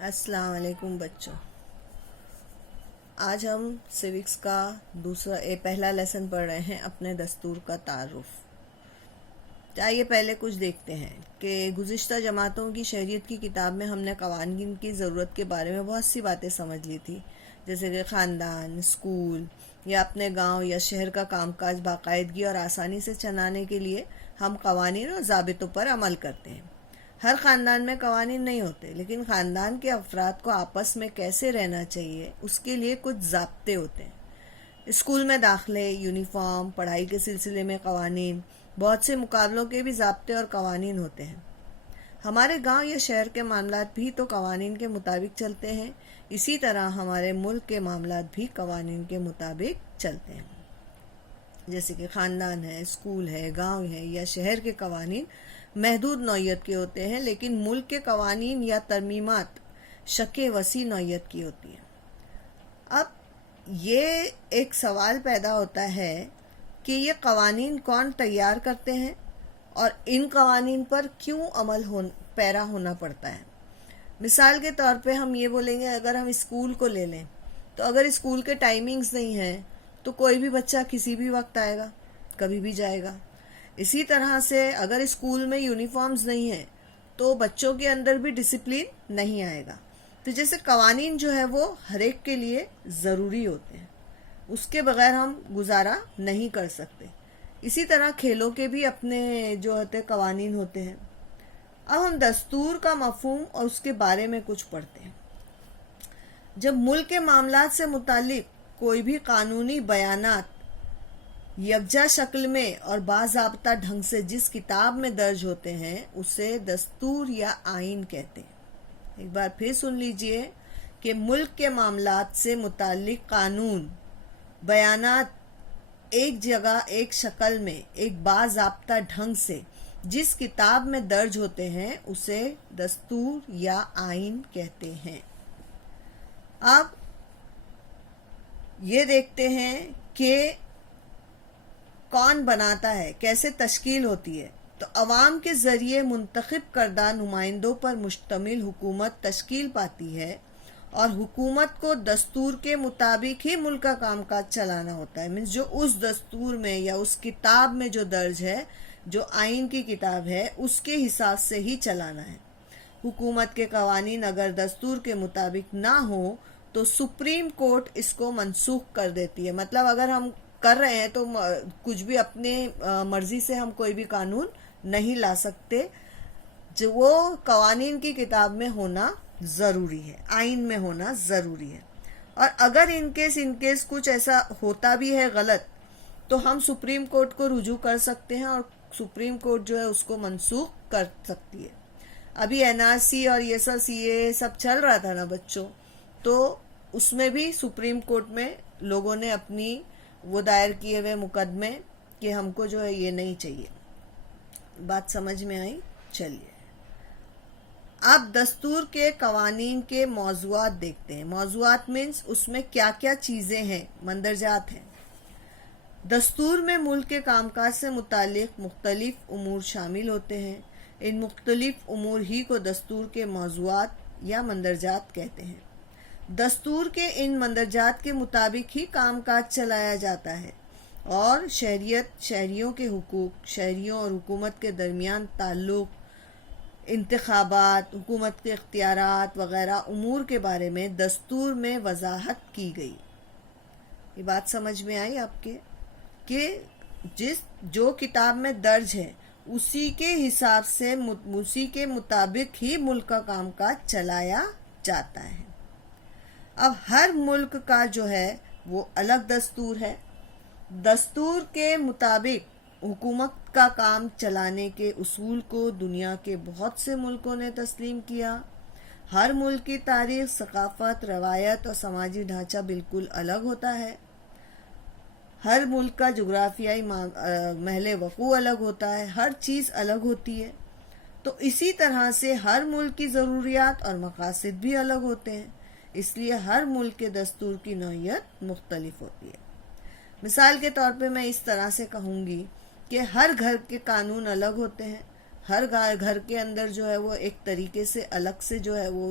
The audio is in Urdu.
السلام علیکم بچوں. آج ہم سیوکس کا پہلا لیسن پڑھ رہے ہیں، اپنے دستور کا تعارف. چاہیے پہلے کچھ دیکھتے ہیں کہ گزشتہ جماعتوں کی شہریت کی کتاب میں ہم نے قوانین کی ضرورت کے بارے میں بہت سی باتیں سمجھ لی تھی، جیسے کہ خاندان، اسکول یا اپنے گاؤں یا شہر کا کام کاج باقاعدگی اور آسانی سے چلانے کے لیے ہم قوانین اور ضابطوں پر عمل کرتے ہیں. ہر خاندان میں قوانین نہیں ہوتے، لیکن خاندان کے افراد کو آپس میں کیسے رہنا چاہیے اس کے لیے کچھ ضابطے ہوتے ہیں. اسکول میں داخلے، یونیفارم، پڑھائی کے سلسلے میں قوانین، بہت سے مقابلوں کے بھی ضابطے اور قوانین ہوتے ہیں. ہمارے گاؤں یا شہر کے معاملات بھی تو قوانین کے مطابق چلتے ہیں، اسی طرح ہمارے ملک کے معاملات بھی قوانین کے مطابق چلتے ہیں. جیسے کہ خاندان ہے، اسکول ہے، گاؤں ہے یا شہر کے قوانین محدود نوعیت کے ہوتے ہیں، لیکن ملک کے قوانین یا ترمیمات شق وسیع نوعیت کی ہوتی ہیں. اب یہ ایک سوال پیدا ہوتا ہے کہ یہ قوانین کون تیار کرتے ہیں اور ان قوانین پر کیوں پیرا ہونا پڑتا ہے. مثال کے طور پہ ہم یہ بولیں گے، اگر ہم اسکول کو لے لیں تو اگر اسکول کے ٹائمنگز نہیں ہیں تو کوئی بھی بچہ کسی بھی وقت آئے گا، کبھی بھی جائے گا. اسی طرح سے اگر اسکول میں یونیفارمز نہیں ہیں تو بچوں کے اندر بھی ڈسپلن نہیں آئے گا. تو جیسے قوانین جو ہے وہ ہر ایک کے لیے ضروری ہوتے ہیں، اس کے بغیر ہم گزارا نہیں کر سکتے. اسی طرح کھیلوں کے بھی اپنے جو ہوتے قوانین ہوتے ہیں. اب ہم دستور کا مفہوم اور اس کے بارے میں کچھ پڑھتے ہیں. جب ملک کے معاملات سے متعلق کوئی بھی قانونی بیانات یکجا شکل میں اور باضابطہ ڈھنگ سے جس کتاب میں درج ہوتے ہیں اسے دستور یا آئین کہتے ہیں. ایک بار پھر سن لیجئے کہ ملک کے معاملات سے متعلق قانون بیانات ایک جگہ، ایک شکل میں، ایک باضابطہ ڈھنگ سے جس کتاب میں درج ہوتے ہیں اسے دستور یا آئین کہتے ہیں. اب یہ دیکھتے ہیں کہ کون بناتا ہے، کیسے تشکیل ہوتی ہے. تو عوام کے ذریعے منتخب کردہ نمائندوں پر مشتمل حکومت تشکیل پاتی ہے، اور حکومت کو دستور کے مطابق ہی ملک کا کام کاج چلانا ہوتا ہے. جو اس دستور میں یا اس کتاب میں جو درج ہے، جو آئین کی کتاب ہے، اس کے حساب سے ہی چلانا ہے. حکومت کے قوانین اگر دستور کے مطابق نہ ہو تو سپریم کورٹ اس کو منسوخ کر دیتی ہے. مطلب اگر ہم کر رہے ہیں تو کچھ بھی اپنے مرضی سے ہم کوئی بھی قانون نہیں لا سکتے، جو وہ قوانین کی کتاب میں ہونا ضروری ہے، آئین میں ہونا ضروری ہے. اور اگر ان کیس کچھ ایسا ہوتا بھی ہے غلط تو ہم سپریم کورٹ کو رجوع کر سکتے ہیں، اور سپریم کورٹ جو ہے اس کو منسوخ کر سکتی ہے. ابھی NRC اور یہ سب CAA سب چل رہا تھا نا بچوں، تو اس میں بھی سپریم کورٹ میں لوگوں نے اپنی وہ دائر کیے ہوئے مقدمے کہ ہم کو جو ہے یہ نہیں چاہیے. بات سمجھ میں آئی؟ چلیے اب دستور کے قوانین کے موضوعات دیکھتے ہیں. موضوعات مینس اس میں کیا کیا چیزیں ہیں، مندرجات ہیں. دستور میں ملک کے کام کاج سے متعلق مختلف امور شامل ہوتے ہیں. ان مختلف امور ہی کو دستور کے موضوعات یا مندرجات کہتے ہیں. دستور کے ان مندرجات کے مطابق ہی کام کاج چلایا جاتا ہے، اور شہریوں کے حقوق، شہریوں اور حکومت کے درمیان تعلق، انتخابات، حکومت کے اختیارات وغیرہ امور کے بارے میں دستور میں وضاحت کی گئی. یہ بات سمجھ میں آئی آپ کے کہ جو کتاب میں درج ہے اسی کے حساب سے، اسی کے مطابق ہی ملک کا کام کاج چلایا جاتا ہے. اب ہر ملک کا جو ہے وہ الگ دستور ہے. دستور کے مطابق حکومت کا کام چلانے کے اصول کو دنیا کے بہت سے ملکوں نے تسلیم کیا. ہر ملک کی تاریخ، ثقافت، روایت اور سماجی ڈھانچہ بالکل الگ ہوتا ہے. ہر ملک کا جغرافیائی محل وقوع الگ ہوتا ہے، ہر چیز الگ ہوتی ہے. تو اسی طرح سے ہر ملک کی ضروریات اور مقاصد بھی الگ ہوتے ہیں، اس لیے ہر ملک کے دستور کی نوعیت مختلف ہوتی ہے. مثال کے طور پہ میں اس طرح سے کہوں گی کہ ہر گھر کے قانون الگ ہوتے ہیں. ہر گھر کے اندر جو ہے وہ ایک طریقے سے الگ سے جو ہے وہ